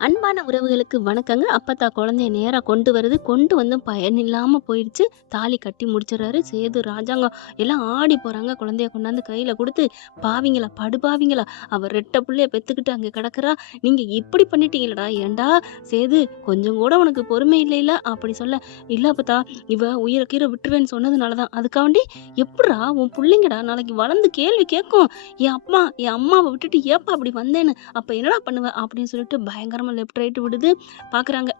அன்பான உறவுகளுக்கு வணக்கங்க. அப்பத்தா குழந்தைய நேரா கொண்டு வருது. கொண்டு வந்தும் பயனில்லாம போயிடுச்சு. தாலி கட்டி முடிச்சுறாரு. சேது, ராஜாங்கம் எல்லாம் ஆடி போறாங்க. குழந்தைய கொண்டாந்து கையில குடுத்து, "பாவிங்களா, படுபாவிங்களா! அவ ரெட்ட புள்ளைய பெத்துக்கிட்டு அங்க கிடக்குறா. நீங்க இப்படி பண்ணிட்டீங்களேடா! ஏன்டா சேது, கொஞ்சம் கூட உனக்கு பொறுமை இல்லைல?" அப்படி சொல்ல, "இல்ல அப்பத்தா, இவ உயிர கீர விட்டுருவேன்னு சொன்னதுனால தான். அதுக்காண்டி எப்புட்றா உன் புள்ளைங்கடா நாளைக்கு வளர்ந்து கேள்வி கேட்கும். என் அம்மாவ விட்டுட்டு ஏப்பா அப்படி வந்தேன்னு. அப்ப என்னடா பண்ணுவ?" அப்படின்னு சொல்லிட்டு பயங்கரமா லெஃப்ட் ரைட் விடுது. பார்க்குறாங்க.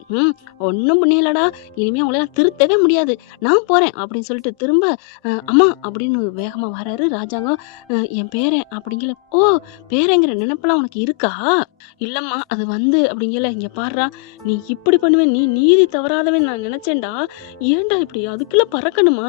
ஒண்ணும் புண்ணியலடா. இனிமே உங்கள நான் திருத்தவே முடியாது. நான் போறேன் அப்படின்னு சொல்லிட்டு திரும்ப அம்மா அப்படின்னு வேகமா வராரு ராஜாங்கம். என் பேரன் அப்படிங்கல. ஓ! பேரங்கிற நினைப்பெல்லாம் உனக்கு இருக்கா? இல்லம்மா அது வந்து அப்படிங்கல. இங்க பார்றா, நீ இப்படி பண்ணுவேன், நீ நீதி தவறாதவன் நான் நினைச்சேன்டா. ஏன்டா இப்படி அதுக்குள்ள பறக்கணுமா?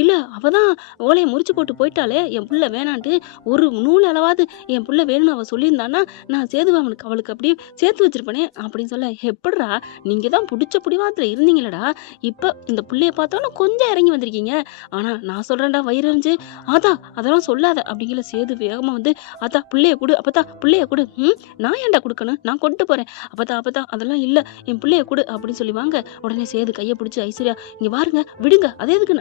இல்ல அவ தான் ஓலைய முறிச்சு போட்டு போயிட்டாளே, என் புள்ள வேணான்ட்டு. ஒரு நூல் அளவாவது என் புள்ள வேணும்னு அவ சொல்லியிருந்தான்னா, நான் சேதுவ அவளுக்கு அப்படியே சேர்த்து வச்சிருப்பனே அப்படின்னு சொல்ல, எப்புட்றா நீங்க தான் புடிச்ச பிடிவாதத்துல இருந்தீங்களடா. இப்ப இந்த புள்ளைய பார்த்தோன்னே கொஞ்சம் இறங்கி வந்திருக்கீங்க. ஆனா நான் சொல்றேன்டா வயிறறிஞ்சு. அதெல்லாம் சொல்லாத அப்படிங்கிற சேது வேகமா வந்து, "ஆத்தா புள்ளைய குடு, அப்பத்தா புள்ளைய குடு." நான் ஏன்டா குடுக்கணும்? நான் கொண்டு போறேன். அப்பத்தா அதெல்லாம் இல்ல. என் புள்ளைய குடு அப்படின்னு சொல்லி வாங்க. உடனே சேது கைய பிடிச்சு, ஐஸ்வர்யா இங்க பாருங்க விடுங்க. அது எதுக்கு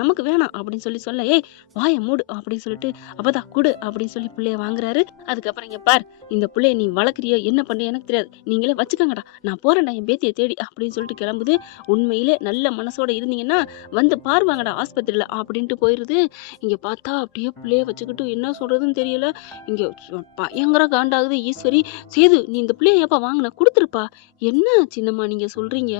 நமக்கு வேணாம் அப்படின்னு சொல்ல, "ஏய் வாய மூடு" அப்படின்னு சொல்லிட்டு, "அப்பத்தா குடு" அப்படின்னு சொல்லி புள்ளைய வாங்குறாரு. அதுக்கப்புறம், "இங்க பார், இந்த புள்ளைய நீ வளர்க்குறியோ என்ன பண்றியோ எனக்கு தெரியாது. நீங்களே வச்சுக்கங்கடா. நான் போறேன்டா என் பேத்திய தேடி" அப்படின்னு சொல்லிட்டு கிளம்புது. உண்மையிலே நல்ல மனசோட இருந்தீங்கன்னா வந்து பாருவாங்கடா ஆஸ்பத்திரியில அப்படின்ட்டு போயிருது. இங்க பார்த்தா அப்படியே புள்ளைய வச்சுக்கிட்டு என்ன சொல்றதுன்னு தெரியல. இங்க பயங்கர காண்டாகுது ஈஸ்வரி. "சேது நீ இந்த புள்ளைய ஏப்பா வாங்குன? குடுத்துருப்பா." "என்ன சின்னம்மா நீங்க சொல்றீங்க?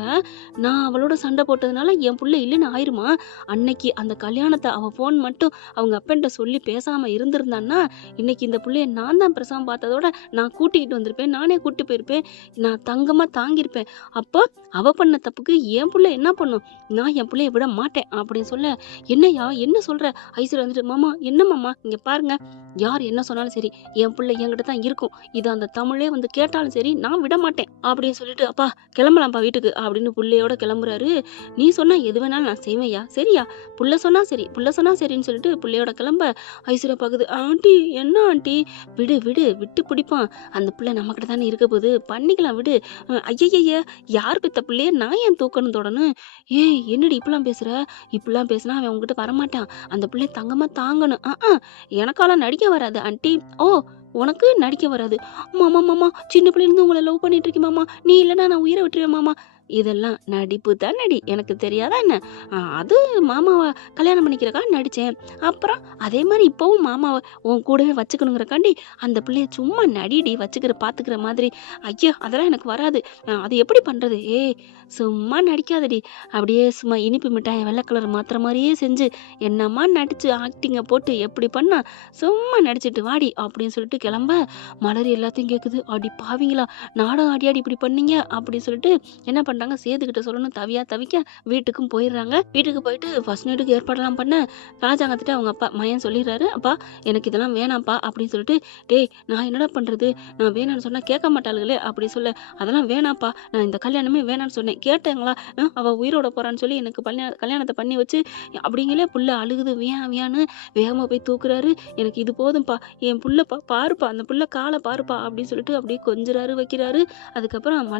நான் அவளோட சண்டை போட்டதுனால என் புள்ள இல்லைன்னு ஆயிருமா? அன்னைக்கு அந்த கல்யாணத்த அவ ஃபோன் மட்டும் அவங்க அப்பன்ட்ட சொல்லி பேசாம இருந்திருந்தான்னா, இன்னைக்கு இந்த புள்ளைய நான் தான் பிரசவம் பார்த்ததோட நான் கூட்டிக்கிட்டு வந்திருப்பேன். நானே கூட்டிட்டு போயிருப்பேன். நான் தங்கமா தாங்கியிருப்பேன். அப்போ அவ பண்ண தப்புக்கு என் புள்ள என்ன பண்ணும்? நான் என் புள்ளைய விட மாட்டேன்" அப்படின்னு சொல்ல, "என்னய்யா என்ன சொல்ற?" ஐஸ்வர்யா வந்துட்டு, "மாமா என்ன மாமா? இங்க பாருங்க. யார் என்ன சொன்னாலும் சரி, என் புள்ள என்கிட்ட தான் இருக்கும். இது அந்த தமிழே வந்து கேட்டாலும் சரி, நான் விட மாட்டேன்" அப்படின்னு சொல்லிட்டு, "அப்பா கிளம்பலாம்ப்பா வீட்டுக்கு" அப்படின்னு புள்ளையோட கிளம்புறாரு. "நீ சொன்னா எது வேணாலும் நான் செய்வேன்யா. சரியா? புள்ள சொன்னா சரின்னு" சொல்லிட்டு புள்ளையோட கிளம்ப, ஐஸ்வர்யா பாக்குது. "ஆண்டி என்ன ஆண்டி? விடு விடு விட்டு பிடிப்பான். அந்த புள்ள நம்மகிட்ட தானே இருக்க போகுது. பண்ணிக்கலாம் விடு." ஐயையய்ய! யார் பெத்த புள்ளைய நான் ஏன் தூக்கணும் தொடணும்? "ஏய் என்னடி இப்படிலாம் பேசுற? இப்படிலாம் பேசினா அவன் உன்கிட்ட வரமாட்டான். அந்த புள்ளைய தங்கமா தாங்கணும்." எனக்காலாம் நடிக்க வராது ஆண்டி." "ஓ! உனக்கு நடிக்க வராது." மாமா சின்ன பிள்ளையிலேருந்து உங்கள லவ் பண்ணிட்டு இருக்கேன் மாமா. நீ இல்லன்னா நான் உயிர விட்டுருவேன் மாமா." "இதெல்லாம் நடிப்பு தானடி. எனக்கு தெரியாதா என்ன? அது மாமாவ கல்யாணம் பண்ணிக்கிறக்காக நடிச்சேன். அப்புறம் அதே மாரி இப்பவும் மாமாவ உன் கூடவே வச்சுக்கணுங்கிறக்காண்டி அந்த பிள்ளைய சும்மா நடிடி பார்த்துக்கிற மாதிரி." "ஐயோ! அதெல்லாம் எனக்கு வராது. அது எப்படி பண்றது?" "ஏய் சும்மா நடிக்காதடி. அப்படியே சும்மா இனிப்பு மிட்டாய வெள்ள கலர் மாத்துற மாரியே செஞ்சு என்னம்மா நடிச்சு ஆக்டிங்க போட்டு எப்படி பண்ணா, சும்மா நடிச்சுட்டு வாடி" அப்படின்னு சொல்லிட்டு கிளம்ப, மலர் எல்லாத்தையும் கேட்குது. "அடி பாவிங்களா! நாடகம் ஆடி இப்படி பண்ணீங்க" அப்படின்னு சொல்லிட்டு என்ன பண்றாங்க, சேதுகிட்ட சொல்லணும் தவிக்க வீட்டுக்கும் போயிடுறாங்க. வீட்டுக்கு போயிட்டு ஃபர்ஸ்ட் நைட்டுக்கு ஏற்பாடெல்லாம் பண்ண, ராஜாங்கத்திட்ட அவங்க அப்பா மகன் சொல்லிடுறாரு. "அப்பா எனக்கு இதெல்லாம் வேணாம்ப்பா" அப்படின்னு சொல்லிட்டு, "டேய் நான் என்னடா பண்றது? நான் வேணான்னு சொன்னா கேட்க மாட்டாளுகளே" அப்படி சொல்ல, "அதெல்லாம் வேணாம்ப்பா. நான் இந்த கல்யாணமே வேணான்னு சொன்னேன். கேட்டேங்களா? அவ உயிரோட போறான்னு சொல்லி எனக்கு கல்யாணத்த பண்ணி வச்சு" அப்படிங்களே புள்ள அழுகுது. வியான்னு வேகமா போய் தூக்குறாரு. "எனக்கு இது போதும்ப்பா. என் புள்ள பாருப்பா, அந்த புள்ள கால பாருப்பா" அப்படின்னு சொல்லிட்டு அப்படியே கொஞ்சுறாரு, வைக்கிறாரு. அதுக்கப்புறம்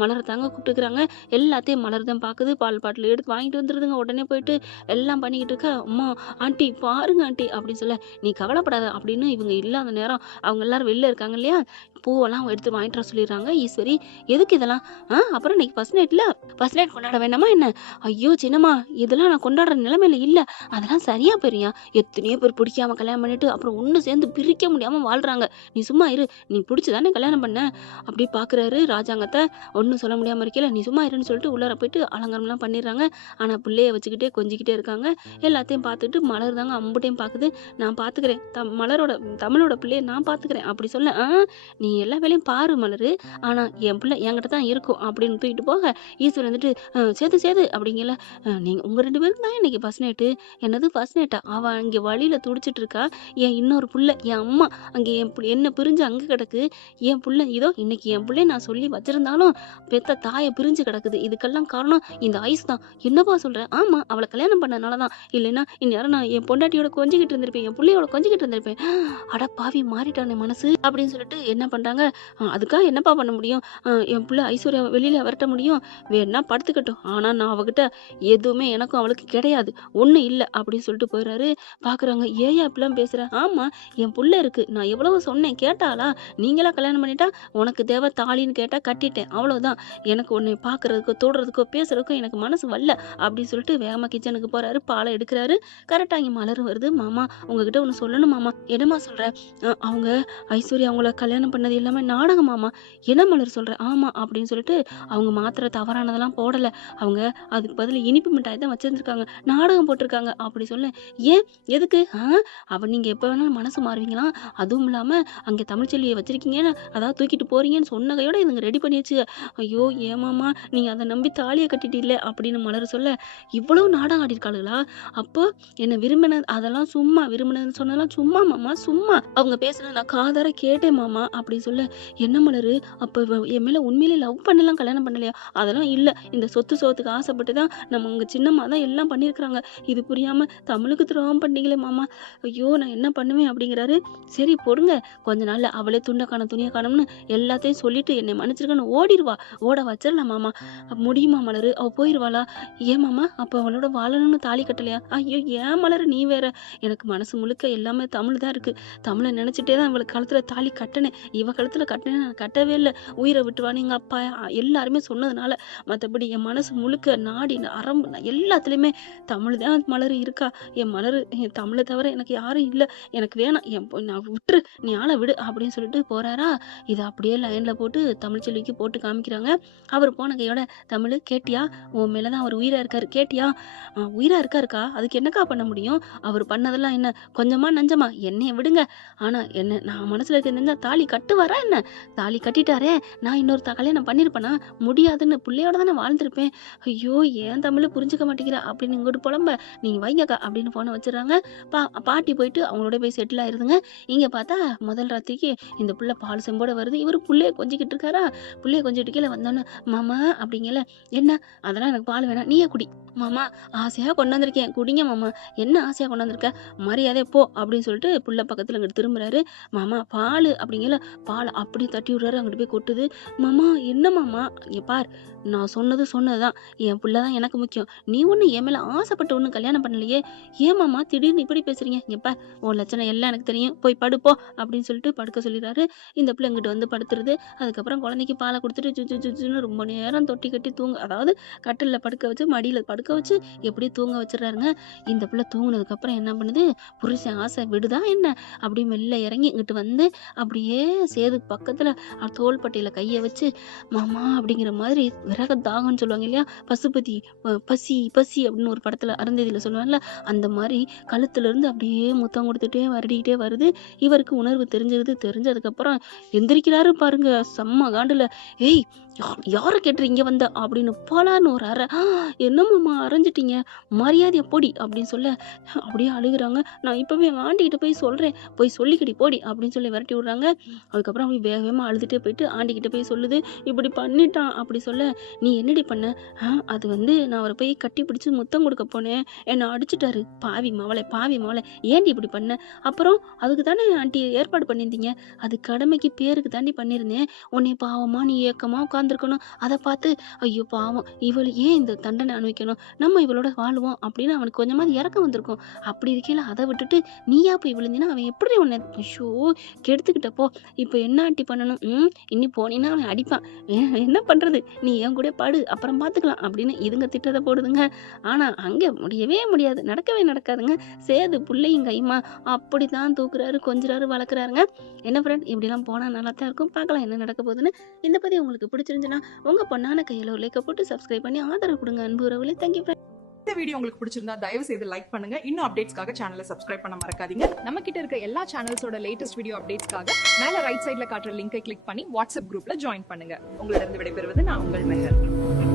மலர தாங்க கூப்பிட்டுக்கிறாங்க. எல்லாத்தையும் மலர் தான் பாக்குது. பால் பாட்டில் எடுத்து வாங்கிட்டு வந்துருதுங்க. உடனே போயிட்டு எல்லாம் பண்ணிக்கிட்டு இருக்க, "அம்மா ஆண்டி பாருங்க ஆண்டி" அப்படின்னு சொல்ல, "நீ கவலைப்படாத" அப்படின்னு இவங்க இல்லாத நேரம் அவங்க எல்லாரும் வெளில இருக்காங்க இல்லையா? பூவெல்லாம் எடுத்து வாங்கிட்டு வர சொல்லிடுறாங்க ஈஸ்வரி. "எதுக்கு இதெல்லாம்? அப்புறம் இன்னைக்கு ஃபர்ஸ்ட் நைட் கொண்டாட வேண்டாமா என்ன?" "ஐயோ சின்னம்மா, இதெல்லாம் நான் கொண்டாடுற நிலைமையில இல்ல. அதெல்லாம் சரியா போயிரும்யா. எத்தனையோ பேர் பிடிக்காம கல்யாணம் பண்ணிட்டு அப்புறம் ஒண்ணு சேர்ந்து பிரிக்க முடியாம வாழ்றாங்க. நீ சும்மா இரு. நீ பிடிச்சு தானே கல்யாணம் பண்ண." அப்படி பாக்குறாரு ராஜாங்கத்த. ஒண்ணும் சொல்ல முடியாம இருக்கையில, "நீ சும்மா இருன்னு" சொல்லிட்டு உள்ளார போயிட்டு அலங்காரம்லாம் பண்ணிடுறாங்க. ஆனா பிள்ளைய வச்சுக்கிட்டே கொஞ்சிக்கிட்டே இருக்காங்க. எல்லாத்தையும் பார்த்துட்டு மலர் தாங்க அம்புட்டையும் பாக்குது. "நான் பாத்துக்கிறேன். தமிழோட பிள்ளைய நான் பாத்துக்கிறேன்" அப்படி சொல்ல, "நீ எல்லா வேலையும் பாரு மலரு. ஆனா என் பிள்ளை என்கிட்ட தான் இருக்கும்" அப்படின்னு தூக்கிட்டு போக, ஈஸ்வரி வந்துட்டு, சேது" அப்படிங்கல, நீங்க உங்க 2 பேருக்கு தான் இன்னைக்கு ஃபர்ஸ்ட் நைட்டு." "என்னது ஃபர்ஸ்ட் நைட்டா? அவ அங்க வழியில துடிச்சிட்டு இருக்கா. என் இன்னொரு புள்ள, என் அம்மா அங்க என்ன பிரிஞ்சு அங்க கிடக்கு. என் புள்ள இதோ இன்னைக்கு என் புள்ளைய நான் சொல்லி வச்சிருந்தாலும், பெத்த தாய பிரிஞ்சு பிரிஞ்சு கிடக்குது. இதுக்கெல்லாம் காரணம் இந்த ஐஸ் தான். என்னப்பா சொல்ற? ஆமா, அவள கல்யாணம் பண்ணனால தான். இல்லைன்னா இந்நேரம் நான் என் பொண்டாட்டியோட கொஞ்சிக்கிட்டு இருந்திருப்பேன். என் புள்ளையோட கொஞ்சிக்கிட்டு இருந்திருப்பேன். அட பாவி மாறிட்டானே மனசு அப்படின்னு சொல்லிட்டு என்ன பண்றாங்க, அதுக்காக என்னப்பா பண்ண முடியும்? என் புள்ள ஐஸ்வர்யா வெளியில விரட்ட முடியும். வேணா படுத்துக்கட்டும். ஆனா நான் அவகிட்ட எதுவுமே எனக்கும் அவளுக்கு கிடையாது. ஒண்ணும் இல்ல அப்படின்னு சொல்லிட்டு போயிடுறாரு. பாக்குறாங்க, ஏயா இப்படிலாம் பேசுற? ஆமா, என் புள்ள இருக்கு. நான் எவ்வளவு சொன்னேன் கேட்டாளா? நீங்களா கல்யாணம் பண்ணிட்டா உனக்கு தேவை தாலின்னு கேட்டா கட்டிட்டேன். அவ்வளவுதான். எனக்கு உன்னை பாக்குறதுக்கோ தொடுறதுக்கோ பேசுறதுக்கோ எனக்கு மனசு வரல அப்படின்னு சொல்லிட்டு வேகமா கிச்சனுக்கு போறாரு. பாலை எடுக்கிறாரு. கரெக்டா இங்க மலரும் வருது. மாமா உங்ககிட்ட ஒண்ணு சொல்லணும் மாமா. என்னம்மா சொல்ற? அவங்க ஐஸ்வர்யா அவங்கள கல்யாணம் பண்ணது எல்லாமே நாடகம் மாமா. என்ன மலர் சொல்ற? ஆமா அப்படின்னு சொல்லிட்டு அவங்க மாத்திரை தவறானதெல்லாம் போடல. அவங்க அதுக்கு பதில் இனிப்பு மிட்டாய் தான் வச்சிருந்திருக்காங்க. நாடகம் போட்டிருக்காங்க அப்படி சொல்ல. ஏன் எதுக்கு? அவ நீங்க எப்ப வேணாலும் மனசு மாறுவீங்களா? அதுவும் இல்லாம அங்க தமிழ்ச்செல்வியை வச்சிருக்கீங்கன்னு அதாவது தூக்கிட்டு போறீங்கன்னு சொன்ன கையோட இதுங்க ரெடி பண்ணியாச்சு. ஐயோ ஏமாமா நீங்க அதை நம்பி தாலியை கட்டிட்டீல்ல அப்படின்னு மலர் சொல்ல, இவ்வளவு நாடகம் ஆடிருக்காளுங்களா? அப்போ என்ன விரும்பினது அதெல்லாம் சும்மா, விரும்பினதுன்னு சொன்னதெல்லாம் சும்மா மாமா, சும்மா. அவங்க பேசுனது நான் காதார கேட்டேன் மாமா அப்படி சொல்ல, என்ன மலரு அப்ப என் மேல உண்மையிலே லவ் பண்ணலாம் கல்யாணம் பண்ணலையா? அதெல்லாம் இல்ல. இந்த சொத்து சோத்துக்கு ஆசைப்பட்டு தான் நம்ம உங்க சின்னம்மா தான் எல்லாம் பண்ணியிருக்கிறாங்க. இது புரியாம தமிழுக்கு துரோகம் பண்ணீங்களே மாமா. ஐயோ நான் என்ன பண்ணுவேன் அப்படிங்கிறாரு. சரி பொறுங்க, கொஞ்ச நாள்ல அவளே துண்டை காணும் துணியை காணும்னு எல்லாத்தையும் சொல்லிட்டு என்னை மன்னிச்சிருக்கன்னு ஓடிடுவா. ஓட வச்சிடலாம் மாமா. முடியுமா மலரு? அவ போயிருவாளா? ஏன் மாமா அப்ப அவளோட வாழணும்னு தாலி கட்டலையா? ஐயோ ஏன் மலரு நீ வேற. எனக்கு மனசு முழுக்க எல்லாமே தமிழ் தான் இருக்கு. தமிழை நினைச்சிட்டே தான் இவளுக்கு கழுத்துல தாலி கட்டினேன். இவ கழுத்துல கட்டினேன் நான் கட்டவே இல்லை. உயிரை விட்டுவான்னு எங்க அப்பா எல்லாருமே சொன்னதுனால. மற்றபடி என் மனசு முழுக்க நாடி அரம்பு எல்லாத்துலயுமே தமிழ் தான் மலரு இருக்கா. என் மலரு என் தமிழை தவிர எனக்கு யாரும் இல்லை. எனக்கு வேணாம். நான் விட்டுரு, நீ ஆளை விடு அப்படின்னு சொல்லிட்டு போறாரா. இதை அப்படியே லைன்ல போட்டு தமிழ்ச்செல்விக்கு போட்டு காமிக்கிறாங்க. அவர் போன கையோட, தமிழ் கேட்டியா? உன் மேலதான் அவர் உயிரா இருக்காரு கேட்டியா? உயிரா இருக்காருக்கா? அதுக்கு என்னக்கா பண்ண முடியும்? அவர் பண்ணதெல்லாம் என்ன கொஞ்சமா நஞ்சமா? என்னைய விடுங்க. ஆனா என்ன நான் மனசுல இருக்க நெஞ்சா தாலி கட்டுவாரா என்ன? தாலி கட்டிட்டாரே, நான் இன்னொரு கல்யாணம் பண்ணிருப்பேனா? முடியாதுன்னு பிள்ளையோட தானே வாழ்ந்திருப்பேன். ஐயோ ஏன் தமிழ் புரிஞ்சுக்க மாட்டேங்கிறா அப்படின்னு இங்கிட்டு புலம்ப, நீங்க வைங்கக்கா அப்படின்னு போன வச்சிடறாங்க. பாட்டி போயிட்டு அவங்களோட போய் செட்டில் ஆயிருதுங்க. இங்க பார்த்தா முதல் ராத்திரிக்கு இந்த புள்ள பால் செம்போட வருது. இவரு புள்ளைய கொஞ்சிக்கிட்டு இருக்காரா. புள்ளைய கொஞ்சிட்டு கீழே வந்தோன்னு, மாமா அப்படிங்கல. என்ன? அதெல்லாம் எனக்கு பால் வேணாம், நீயே குடி. மாமா ஆசையா கொண்டு வந்திருக்கேன், குடிங்க மாமா. என்ன ஆசையா கொண்டு வந்திருக்க? மரியாதை போ அப்படின்னு சொல்லிட்டு புள்ள பக்கத்துல அங்கிட்டு திரும்புறாரு. மாமா பால் அப்படிங்கல. பால் அப்படி தட்டி விடுறாரு. அங்கிட்டு போய் கொட்டுது. மாமா என்ன மாமா? இங்க பார், நான் சொன்னதுதான். என் புள்ளதான் எனக்கு முக்கியம். நீ ஒண்ணு என் மேல ஆசைப்பட்டு ஒண்ணு கல்யாணம் பண்ணலையே. ஏன் மாமா திடீர்னு இப்படி பேசுறீங்க? இங்க பார், உன் லட்சணம் எல்லாம் எனக்கு தெரியும். போய் படுப்போ அப்படின்னு சொல்லிட்டு படுக்க சொல்லிடுறாரு. இந்த பிள்ளை இங்கிட்டு வந்து படுத்துருது. அதுக்கப்புறம் குழந்தைக்கு பாலை கொடுத்துட்டு ஜுஜு ஜுஜுன்னு ரொம்ப நேரம் தொட்டி கட்டி தூங்க, அதாவது கட்டில்ல படுக்க வச்சு மடியில படுக்க வச்சு எப்படி தூங்க வச்சிடறாருங்க. இந்த பிள்ளை தூங்குனதுக்கு அப்புறம் என்ன பண்ணுது, புருஷன் ஆசை விடுதா என்ன? அப்படி மெல்ல இறங்கி இங்கிட்டு வந்து அப்படியே சேது பக்கத்துல தோள்பட்டையில கைய வச்சு, மாமா அப்படிங்கிற மாதிரி விரக தாகம்னு சொல்லுவாங்க இல்லையா, பசுபதி பசி பசி அப்படின்னு ஒரு படத்துல அருந்ததியில சொல்லுவாங்கல்ல, அந்த மாதிரி கழுத்துல இருந்து அப்படியே முத்தம் கொடுத்துட்டே வருடிக்கிட்டே வருது. இவருக்கு உணர்வு தெரிஞ்சதுக்கு அப்புறம் எந்திரிக்கிறாரு பாருங்க செம்ம காண்டுல. ஏய் யாரை கேட்டு இங்க வந்த அப்படின்னு போலான்னு ஒரு அறை. என்னம்மா அரைஞ்சிட்டீங்க, மரியாதையை போடி அப்படின்னு சொல்ல அப்படியே அழுகுறாங்க. நான் இப்பவே ஆண்டிகிட்ட போய் சொல்றேன், போய் சொல்லிக்கிடி போடி அப்படின்னு சொல்லி விரட்டி விடுறாங்க. அதுக்கப்புறம் அப்படி வேகமா அழுதுட்டே போயிட்டு ஆண்டிகிட்ட போய் சொல்லுது, இப்படி பண்ணிட்டான் அப்படி சொல்ல. நீ என்னடி பண்ண? அது நான் அவரை போய் கட்டி பிடிச்சு முத்தம் கொடுக்க போனேன், என்னை அடிச்சுட்டாரு. பாவி மவளை ஏண்டி இப்படி பண்ண? அப்புறம் அதுக்கு தானே ஆண்டி ஏற்பாடு பண்ணியிருந்தீங்க. அது கடமைக்கு பேருக்கு தாண்டி பண்ணியிருந்தேன். உன்னை பாவமா நீ ஏக்கமா உட்காந்துருக்கணும். அதை பார்த்து ஐயோ பாவம் இவள் ஏன் இந்த தண்டனை அனுபவிக்கணும், நம்ம இவளோட வாழுவோம் அப்படின்னு அவனுக்கு கொஞ்சமாவது இறக்கம் வந்திருக்கும். அப்படி இருக்கையில அதை விட்டுட்டு நீயா போய் விழுந்தினா அவன் எப்படி உன்னை ஐயோ கெடுத்துக்கிட்டப்போ இப்போ என்ன ஆண்டி பண்ணணும்? இன்னி போனீங்கன்னா அவன் அடிப்பான். என்ன பண்றது, நீ என் கூட பாடு அப்புறம் பார்த்துக்கலாம் அப்படின்னு இதுங்க திட்டத்தை போடுதுங்க. ஆனா அங்க முடியவே முடியாது, நடக்கவே நடக்காதுங்க. சேது புள்ளையும் கைமா அப்படித்தான் தூக்குறாரு, கொஞ்சிறாரு, வளர்க்குறாருங்க. என்ன ஃப்ரெண்ட், இப்படிலாம் போனா நல்லா தான் இருக்கும். பார்க்கலாம் என்ன நடக்க போகுதுன்னு. இந்த பதிவு உங்களுக்கு பிடிச்சிருந்துச்சுன்னா உங்க பொண்ணான கையில ஒரு லைக்கை போட்டு சப்ஸ்கிரைப் பண்ணி ஆதரவு கொடுங்க அன்பு உறவுகளே. Thank you friend. இந்த வீடியோ உங்களுக்கு பிடிச்சிருந்தா தயவு செய்து லைக் பண்ணுங்க. இன்னும் அப்டேட்ஸ்க்காக சேனலை சப்ஸ்கிரைப் பண்ண மறக்காதீங்க. நம்ம கிட்ட இருக்க எல்லா சேனல்ஸோட லேட்டஸ்ட் வீடியோ அப்டேட்ஸ்க்காக மேல ரைட் சைடுல காட்டுற லிங்கை கிளிக் பண்ணி வாட்ஸ்அப் குரூப்ல ஜாயின் பண்ணுங்க. உங்களிடம் விடைபெறுவது நான் உங்கள் மெஹர்.